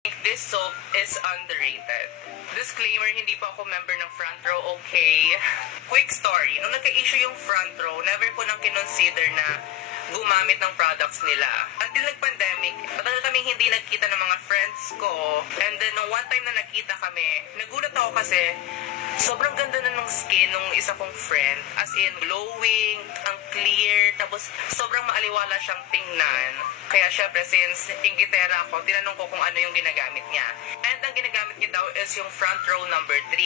This soap is underrated. Disclaimer, hindi pa ako member ng Front Row, okay? Quick story, nung nagka-issue yung Front Row, never ko nang kinonsider na gumamit ng products nila. Until nag-pandemic, matagal kaming hindi nagkita ng mga friends ko. And then, nung one time na nakita kami, nagulat ako kasi sobrang ganda na ng skin nung isa kong friend. As in, glowing, ang clear, tapos sobrang maaliwala siyang tingnan. Kaya syempre, since inggitera ako, tinanong ko kung ano yung ginagamit niya. And ang ginagamit niya daw is yung Front Row number 3.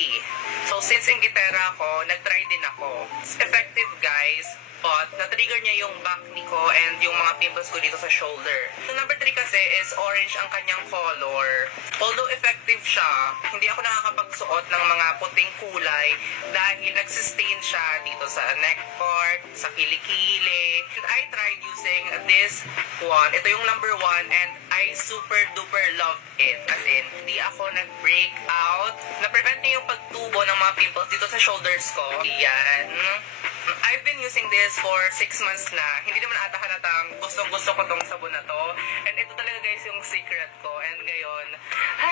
So, since inggitera ako, nag-try din ako. It's effective, guys. But, na-trigger niya yung back ni ko and yung mga pimples ko dito sa shoulder. Yung number 3 kasi is orange ang kanyang color. Although effective siya, hindi ako nakakapagsuot ng mga puting kulay dahil nagsistain siya dito sa neck part, sa kilikili. And I tried using this one. Ito yung number 1 and I super duper love it. As in, hindi ako nag-break out. Na-prevent niya yung pagtubo ng mga pimples dito sa shoulders ko. Yan. I've been using this for 6 months na. Hindi naman ata halatang gustong-gusto ko tong sabon na to. And ito talaga guys yung secret ko. And ngayon,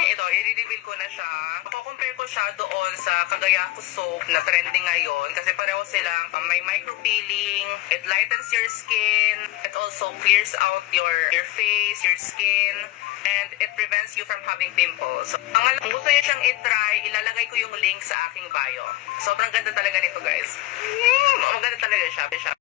ito, i-reveal ko na siya. Compare ko siya doon sa Kagayako soap na trending ngayon. Kasi pareho silang may micro-peeling. It lightens your skin. It also clears out your face, your skin. And it prevents you from having pimples. So, kung gusto niyo siyang i-try, ilalagay ko yung link sa aking bio. Sobrang ganda talaga nito guys. Maganda talaga siya.